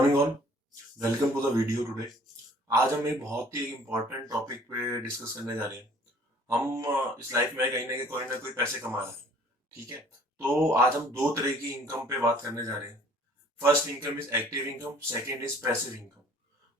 Morning all, welcome to the video today. आज हम एक बहुत ही इम्पोर्टेंट टॉपिक पे डिस्कस करने जा रहे हैं। हम इस लाइफ में कहीं ना कोई पैसे कमा रहे हैं। ठीक है, तो आज हम दो तरह की इनकम पे बात करने जा रहे हैं। First income is active income, second is passive income.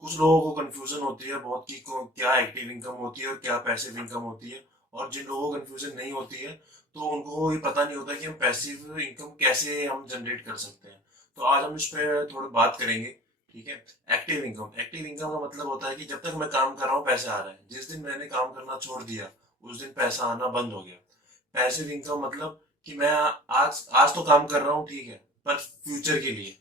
कुछ लोगों को कंफ्यूजन होती है बहुत कि क्या एक्टिव इनकम होती है और क्या पैसिव इनकम होती है। और जिन लोगों को कंफ्यूजन नहीं होती है तो उनको ये पता नहीं होता कि हम पैसिव इनकम कैसे हम जनरेट कर सकते हैं। तो आज हम इस पे थोड़ी बात करेंगे। ठीक है, एक्टिव इनकम का मतलब होता है कि जब तक मैं काम कर रहा हूँ पैसा आ रहा है, जिस दिन मैंने काम करना छोड़ दिया उस दिन पैसा आना बंद हो गया। पैसिव इनकम मतलब कि मैं आज आज तो काम कर रहा हूँ, ठीक है, पर फ्यूचर के लिए।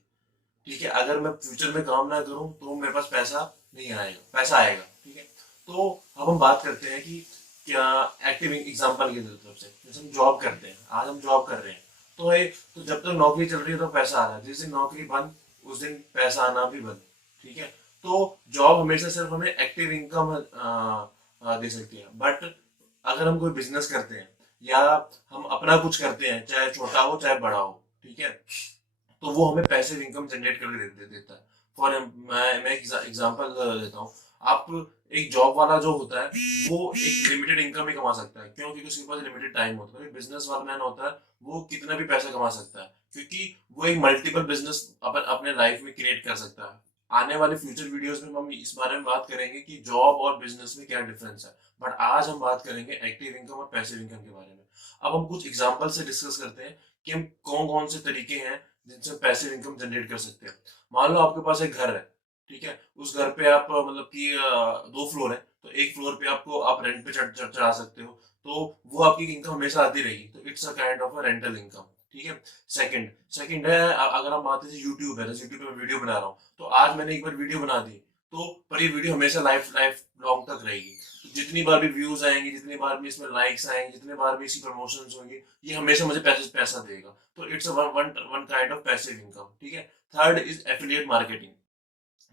ठीक है, अगर मैं फ्यूचर में काम ना करूं तो मेरे पास पैसा नहीं आएगा, पैसा आएगा। ठीक है, तो अब हम बात करते हैं कि क्या एक्टिव एग्जांपल की तरफ से, जैसे हम जॉब करते हैं, आज हम जॉब कर रहे हैं तो जब तक नौकरी चल रही है तो पैसा आ रहा है, जिस दिन नौकरी बंद उस दिन पैसा आना भी बंद। ठीक है, तो जॉब हमेशा सिर्फ हमें एक्टिव इनकम दे सकती है, बट अगर हम कोई बिजनेस करते हैं या हम अपना कुछ करते हैं, चाहे छोटा हो चाहे बड़ा हो, ठीक है, तो वो हमें पैसिव इनकम जनरेट करके देता है। मैं एग्जांपल देता हूँ। आप एक जॉब वाला जो होता है वो एक लिमिटेड इनकम ही कमा सकता है, क्यों? क्योंकि उसके पास लिमिटेड टाइम होता है। बिजनेस वाला मैन होता है वो कितना भी पैसा कमा सकता है, क्योंकि वो एक मल्टीपल बिजनेस अपने लाइफ में क्रिएट कर सकता है। आने वाले फ्यूचर वीडियोस में हम इस बारे में बात करेंगे कि जॉब और बिजनेस में क्या डिफरेंस है। बट आज हम बात करेंगे एक्टिव इनकम और पैसिव इनकम के बारे में। अब हम कुछ एग्जांपल से डिस्कस करते हैं कि हम कौन कौन से तरीके हैं जिनसे पैसिव इनकम जनरेट कर सकते हैं। मान लो आपके पास एक घर है, ठीक है, उस घर पे आप मतलब कि दो फ्लोर है, तो एक फ्लोर पे आपको आप रेंट पे चढ़ा सकते हो, तो वो आपकी इनकम हमेशा आती रहेगी, तो it's a kind of a rental income. ठीक है, सेकंड सेकंड है अगर हम बात जैसे यूट्यूब है, जैसे यूट्यूब पे वीडियो बना रहा हूँ, तो आज मैंने एक बार वीडियो बना दी, तो पर ये वीडियो हमेशा लाइफ लाइफ लॉन्ग तक रहेगी। तो जितनी बार भी व्यूज आएंगे, जितनी बार भी इसमें लाइक्स आएंगे, जितने बार भी इसकी प्रमोशंस होंगे, ये हमेशा मुझे पैसा देगा। तो it's one one one kind of passive income. ठीक है, थर्ड इज एफिलिएट मार्केटिंग।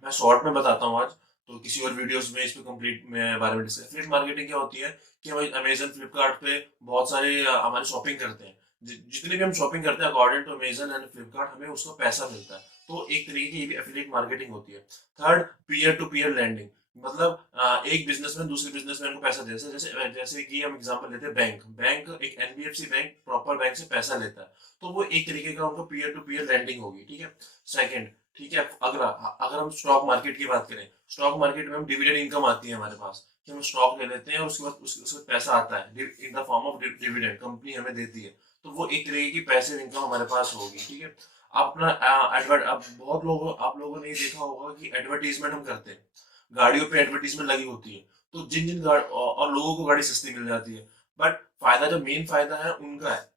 मैं शॉर्ट में बताता हूँ आज, तो किसी और वीडियोस में इस पे कंप्लीट में बारे में डिस्कस। एफिलिएट मार्केटिंग क्या होती है कि हम अमेजन फ्लिपकार्ट पे बहुत सारे हमारे शॉपिंग करते हैं। जितने भी हम शॉपिंग करते हैं according to Amazon and Flipkart हमें उसका पैसा मिलता है। तो एक तरीके की ये भी एफिलिएट मार्केटिंग होती है। Third, peer to peer lending. मतलब एक बिजनेसमैन दूसरे बिजनेसमैन को पैसा देता है। जैसे जैसे कि हम एग्जांपल लेते हैं, बैंक बैंक एक एनबीएफसी बैंक प्रॉपर बैंक से पैसा लेता है, तो वो एक तरीके का उनको पीयर टू पीयर लैंडिंग होगी। ठीक है, सेकंड। ठीक है, अगला, अगर हम स्टॉक मार्केट की बात करें, स्टॉक मार्केट में हम डिविडेंड इनकम आती है हमारे पास, कि हम स्टॉक ले लेते हैं और उसके बाद उसके बाद पैसा आता है in the form of dividend, company हमें देती है, तो वो एक तरीके की पैसिव इनकम हमारे पास होगी। ठीक है, अपना एडवर्ट, अब बहुत लोगों आप लोगों ने ये देखा होगा कि एडवर्टीजमेंट हम करते हैं, गाड़ियों पे एडवर्टीजमेंट लगी होती है, तो जिन जिन गाड़ और लोगों को गाड़ी सस्ती मिल जाती है, बट फायदा जो मेन फायदा है उनका है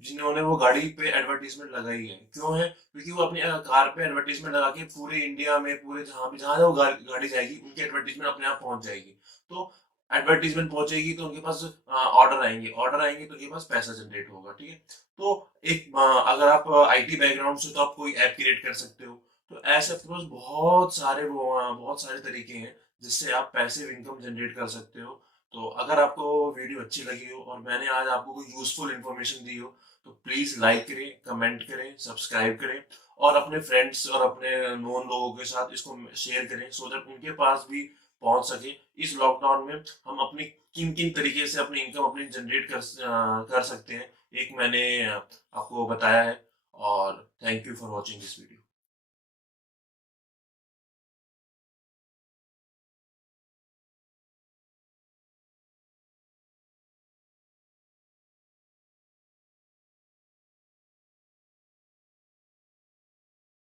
जिन्होंने वो गाड़ी पे एडवर्टीजमेंट लगाई है। क्यों है? क्योंकि वो अपनी कार पे एडवर्टीजमेंट लगा के पूरे इंडिया में, पूरे जहां भी जहां वो गाड़ी जाएगी उनकी एडवर्टीजमेंट अपने आप पहुंच जाएगी। तो एडवर्टीजमेंट पहुंचेगी तो उनके पास ऑर्डर आएंगे तो उनके पास पैसा जनरेट होगा। ठीक है, तो एक अगर आप आईटी बैकग्राउंड से तो आप कोई ऐप क्रिएट कर सकते हो। तो ऐसे आपके पास बहुत सारे तरीके हैं जिससे आप पैसिव इनकम जनरेट कर सकते हो। तो अगर आपको वीडियो अच्छी लगी हो और मैंने आज आपको कोई यूजफुल इन्फॉर्मेशन दी हो, तो प्लीज लाइक करें, कमेंट करें, सब्सक्राइब करें, और अपने फ्रेंड्स और अपने नोन लोगों के साथ इसको शेयर करें, सो दैट उनके पास भी पहुंच सके। इस लॉकडाउन में हम अपनी किन किन तरीके से अपनी इनकम अपनी जनरेट कर सकते हैं, एक मैंने आपको बताया है। और thank you for watching this video.